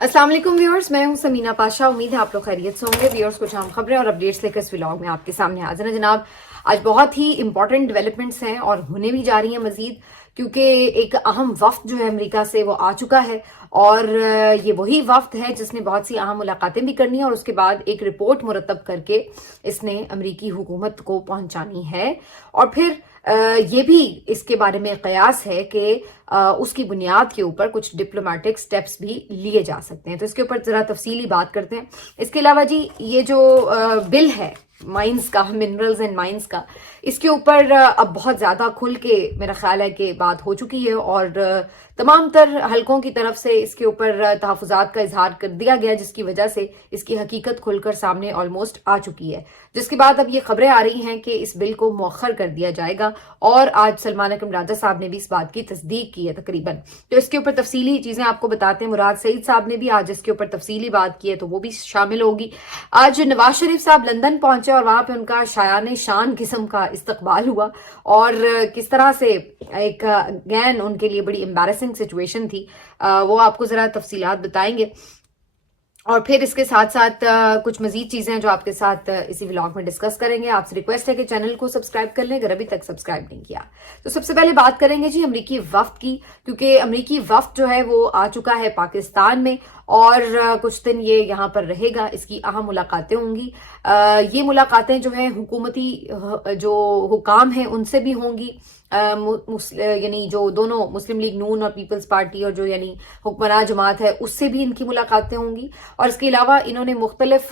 अस्सलाम वालेकुम व्यूअर्स, मैं हूं समीना पाशा। उम्मीद है आप लोग खैरियत से होंगे। व्यूअर्स, कुछ अहम खबरें और अपडेट्स लेकर इस व्लॉग में आपके सामने हाजिर है जनाब। आज बहुत ही इंपॉर्टेंट डेवलपमेंट्स हैं और होने भी जा रही हैं मजीद, क्योंकि एक अहम वफ्द जो है अमेरिका से वो आ चुका है और ये वही वफ्द है जिसने बहुत सी अहम मुलाकातें भी करनी है और उसके बाद एक रिपोर्ट मुरतब करके इसने अमेरिकी हुकूमत को पहुंचानी है। और फिर ये भी इसके बारे में कयास है कि उसकी बुनियाद के ऊपर कुछ डिप्लोमेटिक स्टेप्स भी लिए जा सकते हैं। तो इसके ऊपर जरा तफसीली बात करते हैं। इसके अलावा जी, ये जो बिल है माइंस का, मिनरल्स एंड माइंस का, इसके ऊपर अब बहुत ज्यादा खुल के मेरा ख्याल है कि बात हो चुकी है और तमाम तर हलकों की तरफ से इसके ऊपर तहफुजात का इजहार कर दिया गया, जिसकी वजह से इसकी हकीकत खुलकर सामने ऑलमोस्ट आ चुकी है। जिसके बाद अब ये खबरें आ रही हैं कि इस बिल को मौखर कर दिया जाएगा और आज सलमान अकरम राजा साहब ने भी इस बात की तस्दीक की है तकरीबन। तो इसके ऊपर तफसीली चीजें आपको बताते हैं। मुराद सईद साहब ने भी आज इसके ऊपर तफसीली बात की है, तो वो भी शामिल होगी। आज नवाज शरीफ साहब लंदन पहुंचे और वहां पे उनका शायान शान किस्म का इस्तकबाल हुआ और किस तरह से एक गैन उनके लिए बड़ी एम्बैरेसिंग सिचुएशन थी, वो आपको जरा तफसीलात बताएंगे। और फिर इसके साथ साथ कुछ मजीद चीजें हैं जो आपके साथ इसी व्लॉग में डिस्कस करेंगे। आपसे रिक्वेस्ट है कि चैनल को सब्सक्राइब कर लें अगर अभी तक सब्सक्राइब नहीं किया। तो सबसे पहले बात करेंगे जी अमरीकी वफ्द की, क्योंकि अमरीकी वफ्द जो है वो आ चुका है पाकिस्तान में और कुछ दिन ये यहाँ पर रहेगा। इसकी अहम मुलाकातें होंगी। ये मुलाकातें जो है हुकूमती जो हुकाम हैं उनसे भी होंगी, यानी जो दोनों मुस्लिम लीग नून और पीपल्स पार्टी और जो यानी हुक्मरान जमात है उससे भी इनकी मुलाकातें होंगी। और इसके अलावा इन्होंने मुख्तलिफ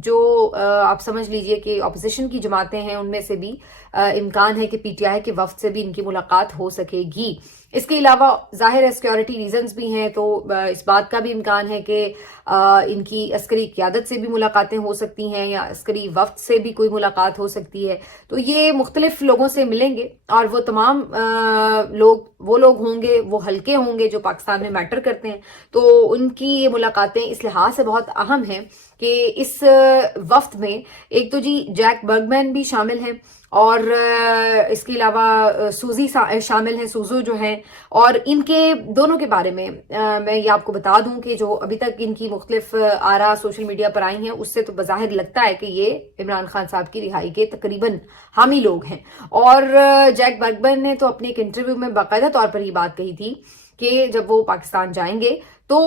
जो आप समझ लीजिए कि अपोजिशन की जमातें हैं उनमें से भी इम्कान है कि पीटीआई के वफ्द से भी इनकी मुलाकात हो सकेगी। इसके अलावा जाहिर है सिक्योरिटी रीजंस भी हैं, तो इस बात का भी इम्कान है कि इनकी अस्करी क़यादत से भी मुलाकातें हो सकती हैं या अस्करी वफ्द से भी कोई मुलाकात हो सकती है। तो ये मुख्तलिफ लोगों से मिलेंगे और वो तमाम वो लोग होंगे, वो हल्के होंगे जो पाकिस्तान में मैटर करते हैं। तो उनकी ये मुलाकातें इस लिहाज से बहुत अहम हैं कि इस वफ्द में एक तो जी जैक बर्गमैन भी शामिल हैं और इसके अलावा सूजी शामिल हैं, सूजो जो हैं। और इनके दोनों के बारे में मैं ये आपको बता दूं कि जो अभी तक इनकी मुख्तलिफ आरा सोशल मीडिया पर आई हैं उससे तो बज़ाहिर लगता है कि ये इमरान खान साहब की रिहाई के तकरीबन हामी लोग हैं। और जैक बर्गमैन ने तो अपने एक इंटरव्यू में बाकायदा तौर पर ये बात कही थी कि जब वो पाकिस्तान जाएंगे तो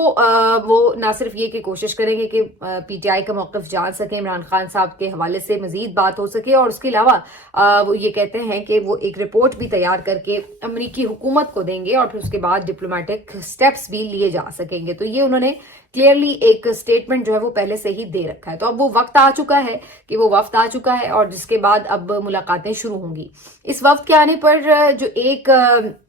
वो ना सिर्फ ये कि कोशिश करेंगे कि पीटीआई का मौक़िफ़ जान सके, इमरान खान साहब के हवाले से मजीद बात हो सके, और उसके अलावा वो ये कहते हैं कि वो एक रिपोर्ट भी तैयार करके अमेरिकी हुकूमत को देंगे और फिर उसके बाद डिप्लोमेटिक स्टेप्स भी लिए जा सकेंगे। तो ये उन्होंने क्लियरली एक स्टेटमेंट जो है वो पहले से ही दे रखा है। तो अब वो वक्त आ चुका है कि वो वफ्द आ चुका है और जिसके बाद अब मुलाकातें शुरू होंगी। इस वक्त के आने पर जो एक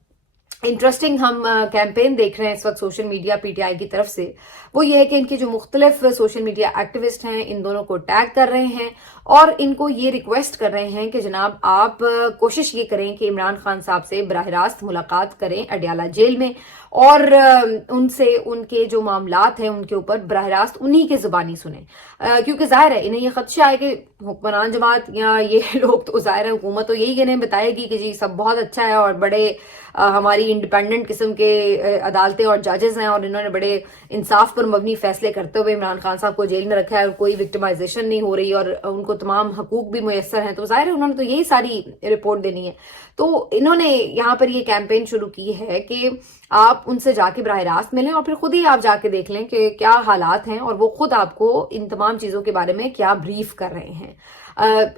इंटरेस्टिंग हम कैंपेन देख रहे हैं इस वक्त सोशल मीडिया पीटीआई की तरफ से, वो ये है कि इनके जो मुख्तलिफ सोशल मीडिया एक्टिविस्ट हैं इन दोनों को टैग कर रहे हैं और इनको ये रिक्वेस्ट कर रहे हैं कि जनाब आप कोशिश ये करें कि इमरान खान साहब से बराह रास्त मुलाकात करें अडयाला जेल में और उनसे उनके जो मामलात हैं उनके ऊपर बराह रास्त उन्हीं के जुबानी सुने, क्योंकि जाहिर है इन्हें ये खदशा है कि हुक्मरान जमात या ये लोग तो जाहिर है हुकूमत तो यही इन्हें बताएगी कि जी सब बहुत अच्छा है और बड़े हमारी इंडिपेंडेंट किस्म के अदालतें और जजेस हैं और इन्होंने बड़े इंसाफ पर मबनी फैसले करते हुए इमरान खान साहब को जेल में रखा है और कोई विक्टिमाइजेशन नहीं हो रही और उनको तमाम हकूक भी मुयसर हैं। तो जाहिर है उन्होंने तो यही सारी रिपोर्ट देनी है। तो इन्होंने यहाँ पर ये कैंपेन शुरू की है कि आप उनसे जाके बराह रास्त मिलें और फिर खुद ही आप जाके देख लें कि क्या हालात हैं और वो खुद आपको इन तमाम चीज़ों के बारे में क्या ब्रीफ कर रहे हैं।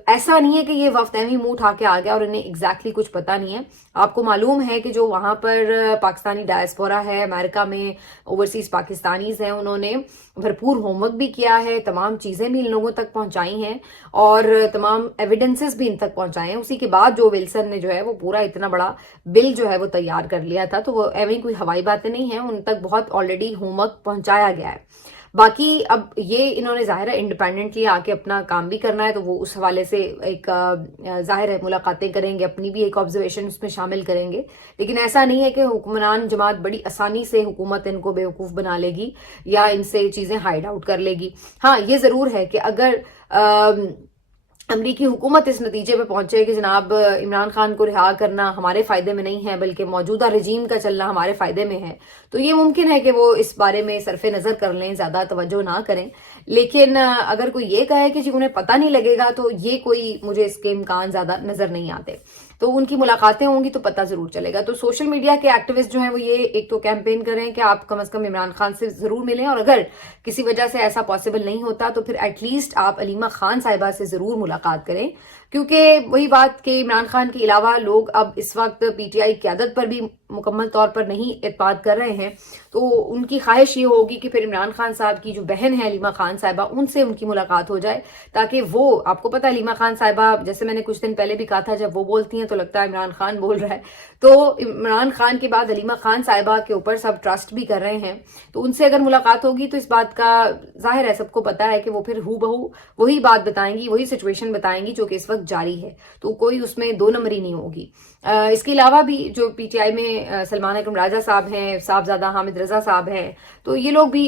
ऐसा नहीं है कि ये वफ्द ही मुंह उठा के आ गया और इन्हें एग्जैक्टली कुछ पता नहीं है। आपको मालूम है कि जो वहां पर पाकिस्तानी डायस्पोरा है अमेरिका में, ओवरसीज पाकिस्तानीज हैं, उन्होंने भरपूर होमवर्क भी किया है, तमाम चीजें भी इन लोगों तक पहुंचाई हैं और तमाम एविडेंसेस भी इन तक पहुंचाए हैं। उसी के बाद जो विल्सन ने जो है वो पूरा इतना बड़ा बिल जो है वो तैयार कर लिया था। तो वो एवं कोई हवाई बातें नहीं है, उन तक बहुत ऑलरेडी होमवर्क पहुंचाया गया है। बाकी अब ये इन्होंने जाहिर है इंडिपेंडेंटली आके अपना काम भी करना है, तो वो उस हवाले से एक जाहिर है मुलाकातें करेंगे, अपनी भी एक ऑब्जर्वेशन उसमें शामिल करेंगे। लेकिन ऐसा नहीं है कि हुक्मरान जमात बड़ी आसानी से हुकूमत इनको बेवकूफ़ बना लेगी या इनसे चीज़ें हाइड आउट कर लेगी। हाँ, ये ज़रूर है कि अगर امریکی حکومت اس نتیجے پہ پہنچے کہ جناب عمران خان کو رہا کرنا ہمارے فائدے میں نہیں ہے بلکہ موجودہ رجیم کا چلنا ہمارے فائدے میں ہے، تو یہ ممکن ہے کہ وہ اس بارے میں صرف نظر کر لیں، زیادہ توجہ نہ کریں. لیکن اگر کوئی یہ کہے کہ جی انہیں پتہ نہیں لگے گا، تو یہ کوئی مجھے اس کے امکان زیادہ نظر نہیں آتے. تو ان کی ملاقاتیں ہوں گی تو پتہ ضرور چلے گا. تو سوشل میڈیا کے ایکٹیوسٹ جو ہیں وہ یہ ایک تو کیمپین کریں کہ آپ کم از کم عمران خان سے ضرور ملیں، اور اگر کسی وجہ سے ایسا پاسبل نہیں ہوتا تو پھر ایٹ لیسٹ آپ علیمہ خان صاحبہ سے ضرور ملاقات کریں. کیونکہ وہی بات کہ عمران خان کے علاوہ لوگ اب اس وقت پی ٹی آئی قیادت پر بھی مکمل طور پر نہیں اعتماد کر رہے ہیں، تو ان کی خواہش یہ ہوگی کہ پھر عمران خان صاحب کی جو بہن ہے علیمہ خان صاحبہ، ان سے ان کی ملاقات ہو جائے، تاکہ وہ، آپ کو پتہ علیمہ خان صاحبہ جیسے میں نے کچھ دن پہلے بھی کہا تھا، جب وہ بولتی ہیں تو لگتا ہے عمران خان بول رہا ہے، تو عمران خان کے بعد علیمہ خان صاحبہ کے اوپر سب ٹرسٹ بھی کر رہے ہیں. تو ان سے اگر ملاقات ہوگی تو اس بات کا ظاہر ہے، سب کو پتہ ہے کہ وہ پھر ہو بہو وہی بات بتائیں گی، وہی سچویشن بتائیں گی جو کہ اس وقت جاری ہے، تو کوئی اس میں دو نمبری نہیں ہوگی. اس کے علاوہ بھی جو پی ٹی آئی میں سلمان اکرم راجہ صاحب ہیں، صاحبزادہ حامد رضا صاحب ہیں، تو یہ لوگ بھی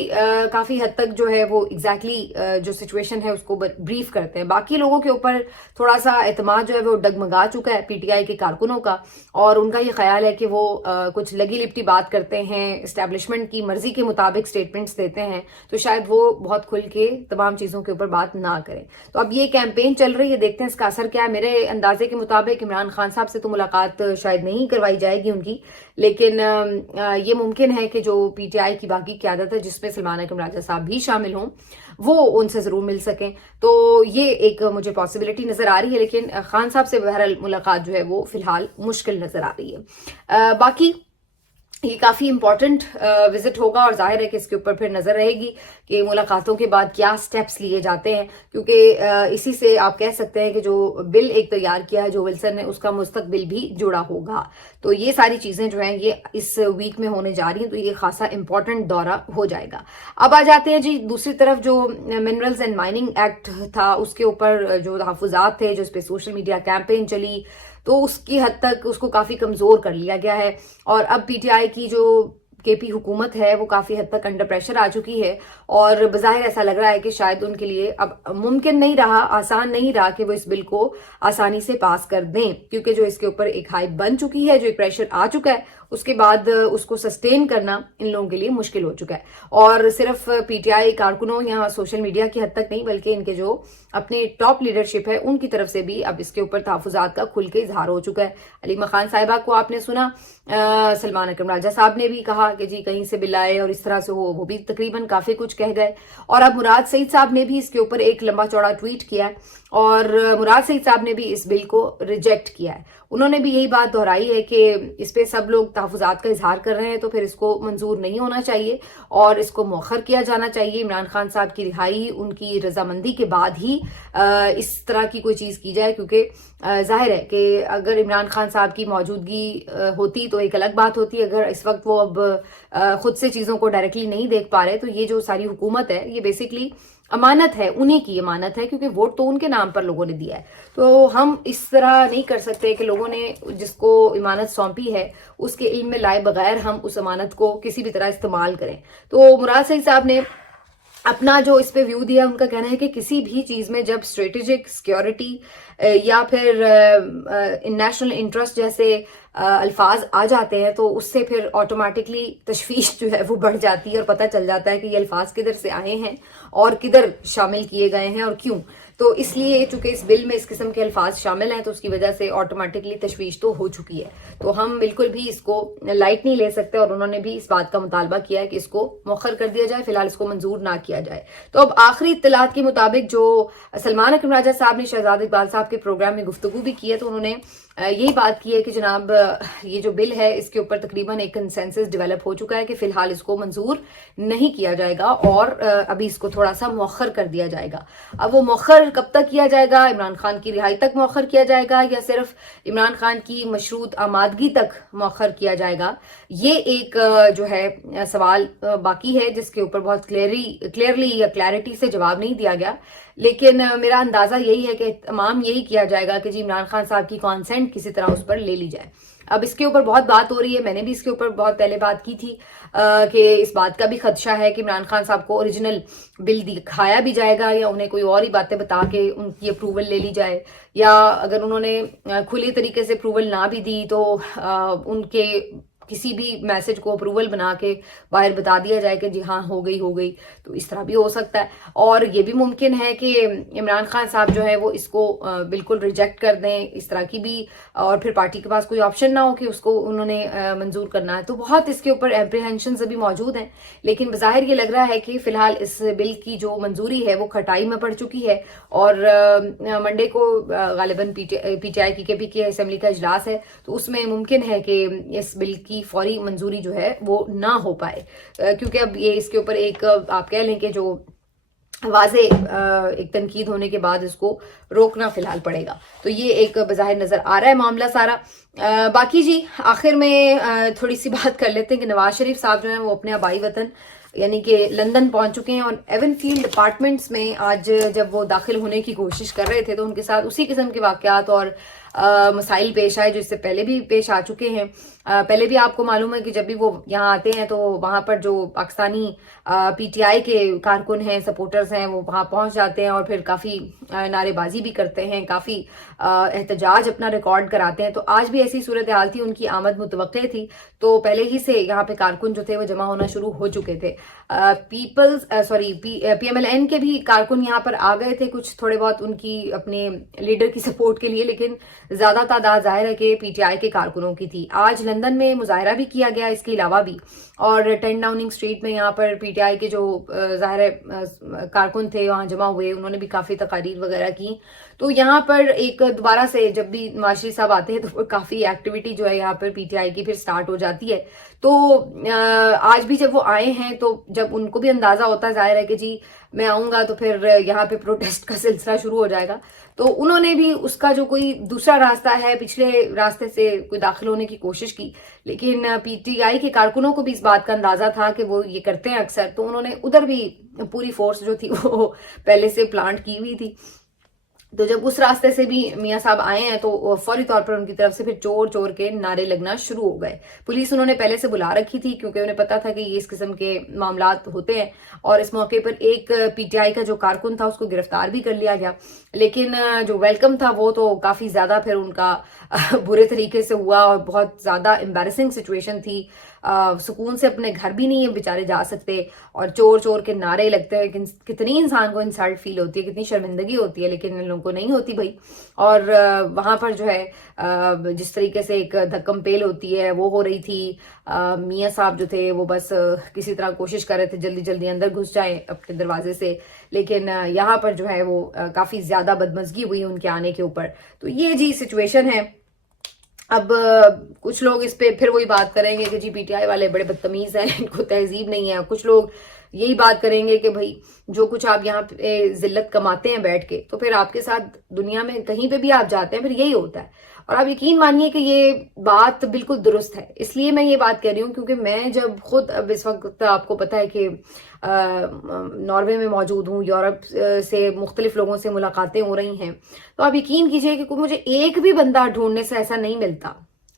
کافی حد تک جو ہے وہ ایگزیکٹلی جو سچویشن ہے اس کو بریف کرتے ہیں. باقی لوگوں کے اوپر تھوڑا سا اعتماد جو ہے وہ ڈگمگا چکا ہے پی ٹی آئی کے کارکنوں کا، اور ان کا یہ خیال ہے کہ وہ کچھ لگی لپٹی بات کرتے ہیں، اسٹیبلشمنٹ کی مرضی کے مطابق سٹیٹمنٹس دیتے ہیں، تو شاید وہ بہت کھل کے تمام چیزوں کے اوپر بات نہ کریں. تو اب یہ کیمپین چل رہی ہے، دیکھتے ہیں اس کا اثر کیا ہے. میرے اندازے کے مطابق عمران خان صاحب سے تو ملاقات شاید نہیں کروائی جائے گی ان کی، لیکن یہ ممکن ہے کہ جو پی ٹی آئی کی باقی قیادت ہے جس میں سلمان اکرم راجہ صاحب بھی شامل ہوں، وہ ان سے ضرور مل سکیں. تو یہ ایک مجھے پاسبلٹی نظر آ رہی ہے، لیکن خان صاحب سے بہرحال ملاقات جو ہے وہ فی الحال مشکل نظر آ رہی ہے. باقی یہ کافی امپورٹنٹ وزٹ ہوگا، اور ظاہر ہے کہ اس کے اوپر پھر نظر رہے گی کہ ملاقاتوں کے بعد کیا سٹیپس لیے جاتے ہیں، کیونکہ اسی سے آپ کہہ سکتے ہیں کہ جو بل ایک تیار کیا ہے جو ولسن نے، اس کا مستقبل بھی جڑا ہوگا. تو یہ ساری چیزیں جو ہیں یہ اس ویک میں ہونے جا رہی ہیں، تو یہ خاصا امپورٹنٹ دورہ ہو جائے گا. اب آ جاتے ہیں جی دوسری طرف، جو منرلز اینڈ مائننگ ایکٹ تھا اس کے اوپر جو تحفظات تھے، جو اس پہ سوشل میڈیا کیمپین چلی، تو اس کی حد تک اس کو کافی کمزور کر لیا گیا ہے. اور اب پی ٹی آئی کی جو کے پی حکومت ہے وہ کافی حد تک انڈر پریشر آ چکی ہے، اور بظاہر ایسا لگ رہا ہے کہ شاید ان کے لیے اب ممکن نہیں رہا، آسان نہیں رہا کہ وہ اس بل کو آسانی سے پاس کر دیں، کیونکہ جو اس کے اوپر ایک ہائپ بن چکی ہے، جو ایک پریشر آ چکا ہے، اس کے بعد اس کو سسٹین کرنا ان لوگوں کے لیے مشکل ہو چکا ہے. اور صرف پی ٹی آئی کارکنوں یا سوشل میڈیا کی حد تک نہیں، بلکہ ان کے جو اپنے ٹاپ لیڈرشپ ہے ان کی طرف سے بھی اب اس کے اوپر تحفظات کا کھل کے اظہار ہو چکا ہے. علیمہ خان صاحبہ کو آپ نے سنا، سلمان اکرم راجہ صاحب نے بھی کہا کہ جی کہیں سے بل آئے اور اس طرح سے ہو، وہ بھی تقریباً کافی کچھ کہہ گئے. اور اب مراد سعید صاحب نے بھی اس کے اوپر ایک لمبا چوڑا ٹویٹ کیا ہے، اور مراد سعید صاحب نے بھی اس بل کو ریجیکٹ کیا ہے. انہوں نے بھی یہی بات دہرائی ہے کہ اس پہ سب لوگ تحفظات کا اظہار کر رہے ہیں، تو پھر اس کو منظور نہیں ہونا چاہیے اور اس کو مؤخر کیا جانا چاہیے. عمران خان صاحب کی رہائی ان کی رضامندی کے بعد ہی اس طرح کی کوئی چیز کی جائے، کیونکہ ظاہر ہے کہ اگر عمران خان صاحب کی موجودگی ہوتی تو ایک الگ بات ہوتی. اگر اس وقت وہ اب خود سے چیزوں کو ڈائریکٹلی نہیں دیکھ پا رہے، تو یہ جو ساری حکومت ہے یہ بیسیکلی امانت ہے، انہی کی امانت ہے، کیونکہ ووٹ تو ان کے نام پر لوگوں نے دیا ہے. تو ہم اس طرح نہیں کر سکتے کہ لوگوں نے جس کو امانت سونپی ہے اس کے علم میں لائے بغیر ہم اس امانت کو کسی بھی طرح استعمال کریں. تو مراد سعید صاحب نے اپنا جو اس پہ ویو دیا، ان کا کہنا ہے کہ کسی بھی چیز میں جب اسٹریٹجک سیکیورٹی یا پھر نیشنل انٹرسٹ جیسے الفاظ آ جاتے ہیں تو اس سے پھر آٹومیٹکلی تشویش جو ہے وہ بڑھ جاتی ہے، اور پتہ چل جاتا ہے کہ یہ الفاظ کدھر سے آئے ہیں اور کدھر شامل کیے گئے ہیں اور کیوں. تو اس لیے چونکہ اس بل میں اس قسم کے الفاظ شامل ہیں تو اس کی وجہ سے آٹومیٹکلی تشویش تو ہو چکی ہے. تو ہم بالکل بھی اس کو لائٹ نہیں لے سکتے، اور انہوں نے بھی اس بات کا مطالبہ کیا ہے کہ اس کو مؤخر کر دیا جائے، فی الحال اس کو منظور نہ کیا جائے. تو اب آخری اطلاعات کے مطابق جو سلمان اکرم راجہ صاحب نے شہزاد اقبال صاحب کے پروگرام میں گفتگو بھی کی ہے، تو انہوں نے یہی بات کی ہے کہ جناب یہ جو بل ہے اس کے اوپر تقریباً ایک کنسنسس ڈیولپ ہو چکا ہے کہ فی الحال اس کو منظور نہیں کیا جائے گا، اور ابھی اس کو تھوڑا سا مؤخر کر دیا جائے گا. اب وہ مؤخر کب تک کیا جائے گا؟ عمران خان کی رہائی تک مؤخر کیا جائے گا، یا صرف عمران خان کی مشروط آمادگی تک مؤخر کیا جائے گا؟ یہ ایک جو ہے سوال باقی ہے جس کے اوپر بہت کلیئرلی یا کلیئرٹی سے جواب نہیں دیا گیا. لیکن میرا اندازہ یہی ہے کہ تمام یہی کیا جائے گا کہ جی عمران خان صاحب کی کانسینٹ स्टैंड किसी तरह उस पर ले ली जाए. अब इसके ऊपर बहुत बात हो रही है, मैंने भी इसके ऊपर बहुत पहले बात की थी कि इस बात का भी खदशा है कि इमरान खान साहब को ओरिजिनल बिल दिखाया भी जाएगा या उन्हें कोई और ही बातें बता के उनकी अप्रूवल ले ली जाए, या अगर उन्होंने खुली तरीके से अप्रूवल ना भी दी तो उनके किसी भी मैसेज को अप्रूवल बना के बाहर बता दिया जाए कि जी हाँ हो गई. तो इस तरह भी हो सकता है. और ये भी मुमकिन है कि इमरान खान साहब जो है वो इसको बिल्कुल रिजेक्ट कर दें, इस तरह की भी, और फिर पार्टी के पास कोई ऑप्शन ना हो कि उसको उन्होंने मंजूर करना है. तो बहुत इसके ऊपर एप्रीहेंशंस अभी मौजूद हैं, लेकिन बज़ाहिर ये लग रहा है कि फिलहाल इस बिल की जो मंजूरी है वो खटाई में पड़ चुकी है. और मंडे को गालिबन पीटीआई पीकेपी के असेंबली का इजलास है, तो उसमें मुमकिन है कि इस बिल की फौरी मंजूरी जो है वो ना हो पाए, क्योंकि अब ये इसके ऊपर एक आप कह लें कि जो वाज़े एक तनकीद होने के बाद इसको रोकना फिलहाल पड़ेगा. तो ये एक बज़ाहिर नज़र आ रहा है मामला सारा. बाकी जी आखिर में थोड़ी सी बात कर लेते हैं कि नवाज शरीफ साहब जो हैं वो अपने आबाई वतन यानी कि लंदन पहुंच चुके हैं, और एवनफील्ड अपार्टमेंट्स में आज जब वो दाखिल होने की कोशिश कर रहे थे तो उनके साथ उसी किस्म के वाक़यात और मसाइल पेश आए जो इससे पहले भी पेश आ चुके हैं. पहले भी आपको मालूम है कि जब भी वो यहाँ आते हैं तो वहाँ पर जो पाकिस्तानी पीटीआई के कारकुन हैं, सपोर्टर्स हैं, वो वहाँ पहुँच जाते हैं और फिर काफ़ी नारेबाजी भी करते हैं, काफ़ी एहतजाज अपना रिकॉर्ड कराते हैं. तो आज भी ऐसी सूरत हाल थी, उनकी आमद मुतवक्के थी, तो पहले ही से यहाँ पे कारकुन जो थे वो जमा होना शुरू हो चुके थे. पीएमएलएन के भी कारकुन यहाँ पर आ गए थे, कुछ थोड़े बहुत उनकी अपने लीडर की सपोर्ट के लिए, लेकिन ज्यादा तादाद जाहिर है कि पीटीआई के कारकुनों की थी. आज लंदन में मुजाहरा भी किया गया इसके अलावा भी, और 10 डाउनिंग स्ट्रीट में यहाँ पर पीटीआई के जो जाहिर है कारकुन थे वहाँ जमा हुए, उन्होंने भी काफी तकारीर वगैरह की. तो यहाँ पर एक दोबारा से जब भी नवाज शरीफ साहब आते हैं तो काफी एक्टिविटी जो है यहाँ पर पीटीआई की फिर स्टार्ट हो जाती है. तो आज भी जब वो आए हैं तो जब उनको भी अंदाजा होता है जाहिर है कि जी मैं आऊंगा तो फिर यहाँ पे प्रोटेस्ट का सिलसिला शुरू हो जाएगा, तो उन्होंने भी उसका जो कोई दूसरा रास्ता है पिछले रास्ते से कोई दाखिल होने की कोशिश की. लेकिन पीटीआई के कारकुनों को भी इस बात का अंदाजा था कि वो ये करते हैं अक्सर, तो उन्होंने उधर भी पूरी फोर्स जो थी वो पहले से प्लांट की हुई थी. तो जब उस रास्ते से भी मियाँ साहब आए हैं तो फौरी तौर पर उनकी तरफ से फिर चोर चोर के नारे लगना शुरू हो गए. पुलिस उन्होंने पहले से बुला रखी थी क्योंकि उन्हें पता था कि ये इस किस्म के मामलात होते हैं, और इस मौके पर एक पीटीआई का जो कारकुन था उसको गिरफ्तार भी कर लिया गया. लेकिन जो वेलकम था वो तो काफी ज्यादा फिर उनका बुरे तरीके से हुआ और बहुत ज्यादा एम्बैरेसिंग सिचुएशन थी. सुकून से अपने घर भी नहीं बेचारे जा सकते, और चोर चोर के नारे लगते हैं. कितनी इंसान को इंसल्ट फील होती है, कितनी शर्मिंदगी होती है, लेकिन इन लोगों को नहीं होती भाई. और वहां पर जो है जिस तरीके से एक धक्कम पेल होती है वो हो रही थी. मियाँ साहब जो थे वो बस किसी तरह कोशिश कर रहे थे जल्दी जल्दी अंदर घुस जाए अपने दरवाजे से, लेकिन यहाँ पर जो है वो काफी ज्यादा बदमजगी हुई उनके आने के ऊपर. तो ये जी सिचुएशन है. अब कुछ लोग इस पे फिर वही बात करेंगे कि जी पीटीआई वाले बड़े बदतमीज हैं, इनको तहजीब नहीं है. कुछ लोग यही बात करेंगे कि भाई जो कुछ आप यहाँ पे जिल्लत कमाते हैं बैठ के, तो फिर आपके साथ दुनिया में कहीं पे भी आप जाते हैं फिर यही होता है. और आप यकीन मानिए कि ये बात बिल्कुल दुरुस्त है. इसलिए मैं ये बात कह रही हूँ क्योंकि मैं जब खुद अब इस वक्त आपको पता है कि नॉर्वे में मौजूद हूँ, यूरोप से मुख्तलिफ लोगों से मुलाकातें हो रही हैं, तो आप यकीन कीजिए कि मुझे एक भी बंदा ढूंढने से ऐसा नहीं मिलता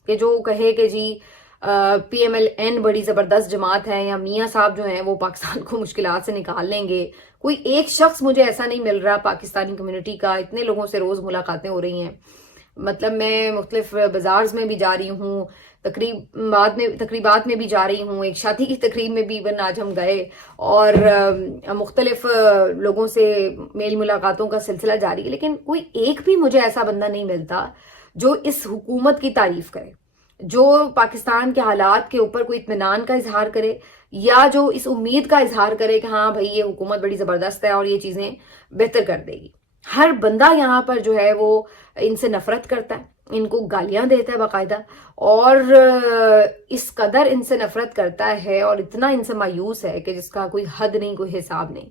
कि जो कहे कि जी पीएमएलएन बड़ी जबरदस्त जमात है या मियाँ साहब जो हैं वो पाकिस्तान को मुश्किलात से निकाल लेंगे. कोई एक शख्स मुझे ऐसा नहीं मिल रहा पाकिस्तानी कम्युनिटी का. इतने लोगों से रोज मुलाकातें हो रही हैं. मतलब मैं मुख्तलिफ बाजार्स में भी जा रही हूँ, तकरीबात में भी जा रही हूँ, एक शादी की तकरीब में भी इवन आज हम गए, और मुख्तलिफ लोगों से मेल मुलाकातों का सिलसिला जारी है. लेकिन कोई एक भी मुझे ऐसा बंदा नहीं मिलता जो इस हुकूमत की तारीफ करे, जो पाकिस्तान के हालात के ऊपर कोई इत्मीनान का इजहार करे, या जो इस उम्मीद का इजहार करे कि हाँ भाई ये हुकूमत बड़ी जबरदस्त है और ये चीजें बेहतर कर देगी. हर बंदा यहाँ पर जो है वो इनसे नफरत करता है, इनको गालियां देता है बाकायदा, और इस कदर इनसे नफरत करता है और इतना इनसे मायूस है कि जिसका कोई हद नहीं, कोई हिसाब नहीं.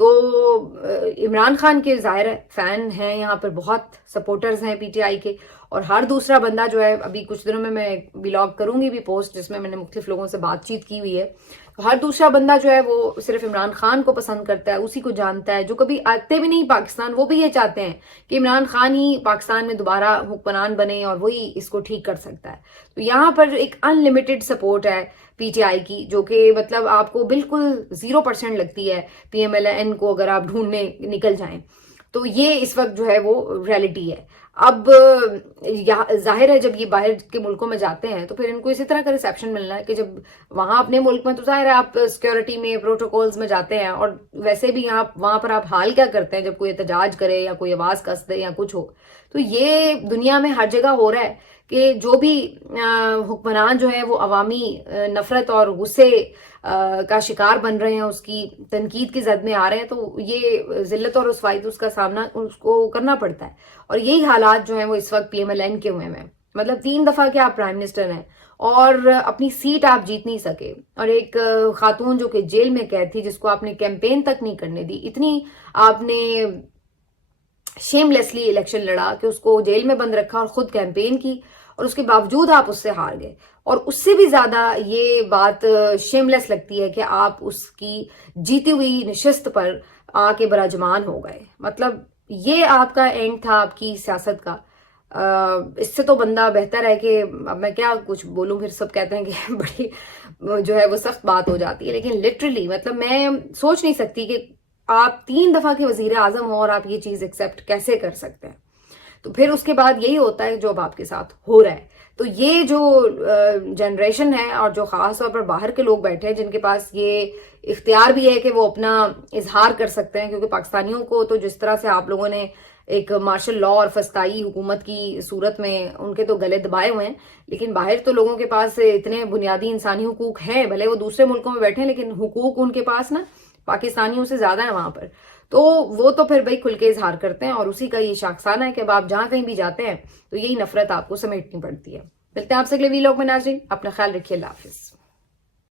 तो इमरान खान के ज़ाहिर फैन हैं यहाँ पर, बहुत सपोर्टर्स हैं पीटीआई के, और हर दूसरा बंदा जो है, अभी कुछ दिनों में मैं व्लॉग करूंगी भी पोस्ट जिसमें मैंने मुख्तलिफ लोगों से बातचीत की हुई है, تو ہر دوسرا بندہ جو ہے وہ صرف عمران خان کو پسند کرتا ہے, اسی کو جانتا ہے. جو کبھی آتے بھی نہیں پاکستان, وہ بھی یہ چاہتے ہیں کہ عمران خان ہی پاکستان میں دوبارہ حکمران بنے اور وہی اس کو ٹھیک کر سکتا ہے. تو یہاں پر ایک ان لمیٹڈ سپورٹ ہے پی ٹی آئی کی, جو کہ مطلب آپ کو بالکل 0% لگتی ہے پی ایم ایل این کو اگر آپ ڈھونڈنے نکل جائیں. تو یہ اس وقت جو ہے وہ ریالٹی ہے. اب ظاہر ہے جب یہ باہر کے ملکوں میں جاتے ہیں تو پھر ان کو اسی طرح کا ریسیپشن ملنا ہے کہ جب وہاں اپنے ملک میں, تو ظاہر ہے آپ سیکیورٹی میں پروٹوکولز میں جاتے ہیں, اور ویسے بھی وہاں پر آپ حال کیا کرتے ہیں جب کوئی احتجاج کرے یا کوئی آواز کس دے یا کچھ ہو. تو یہ دنیا میں ہر جگہ ہو رہا ہے کہ جو بھی حکمران جو ہیں وہ عوامی نفرت اور غصے کا شکار بن رہے ہیں, اس کی تنقید کی زد میں آ رہے ہیں, تو یہ ذلت اور رسوائی اس کا سامنا اس کو کرنا پڑتا ہے. اور یہی حالات جو ہیں وہ اس وقت پی ایم ایل این کے ہوئے ہیں. مطلب 3 دفعہ کے آپ پرائم منسٹر ہیں اور اپنی سیٹ آپ جیت نہیں سکے, اور ایک خاتون جو کہ جیل میں قید تھی جس کو آپ نے کیمپین تک نہیں کرنے دی, اتنی آپ نے شیم لیسلی الیکشن لڑا کہ اس کو جیل میں بند رکھا اور خود کیمپین کی, اور اس کے باوجود آپ اس سے ہار گئے. اور اس سے بھی زیادہ یہ بات شیم لیس لگتی ہے کہ آپ اس کی جیتی ہوئی نشست پر آ کے براجمان ہو گئے. مطلب یہ آپ کا اینڈ تھا آپ کی سیاست کا. اس سے تو بندہ بہتر ہے کہ اب میں کیا کچھ بولوں, پھر سب کہتے ہیں کہ بڑی جو ہے وہ سخت بات ہو جاتی ہے, لیکن لٹرلی مطلب میں سوچ نہیں سکتی کہ آپ 3 دفعہ کے وزیر اعظم ہو اور آپ یہ چیز ایکسیپٹ کیسے کر سکتے ہیں. تو پھر اس کے بعد یہی ہوتا ہے جو اب آپ کے ساتھ ہو رہا ہے. تو یہ جو جنریشن ہے اور جو خاص طور پر باہر کے لوگ بیٹھے ہیں جن کے پاس یہ اختیار بھی ہے کہ وہ اپنا اظہار کر سکتے ہیں, کیونکہ پاکستانیوں کو تو جس طرح سے آپ لوگوں نے ایک مارشل لا اور فسطائی حکومت کی صورت میں ان کے تو گلے دبائے ہوئے ہیں, لیکن باہر تو لوگوں کے پاس اتنے بنیادی انسانی حقوق ہیں, بھلے وہ دوسرے ملکوں میں بیٹھے ہیں لیکن حقوق ان کے پاس نا پاکستانیوں سے زیادہ ہیں وہاں پر. تو وہ تو پھر بھائی کھل کے اظہار کرتے ہیں, اور اسی کا یہ شاخسانہ ہے کہ اب آپ جہاں کہیں بھی جاتے ہیں تو یہی نفرت آپ کو سمیٹنی پڑتی ہے. ملتے ہیں آپ سے اگلے ویلاگ میں ناظرین, اپنا خیال رکھیے, اللہ حافظ.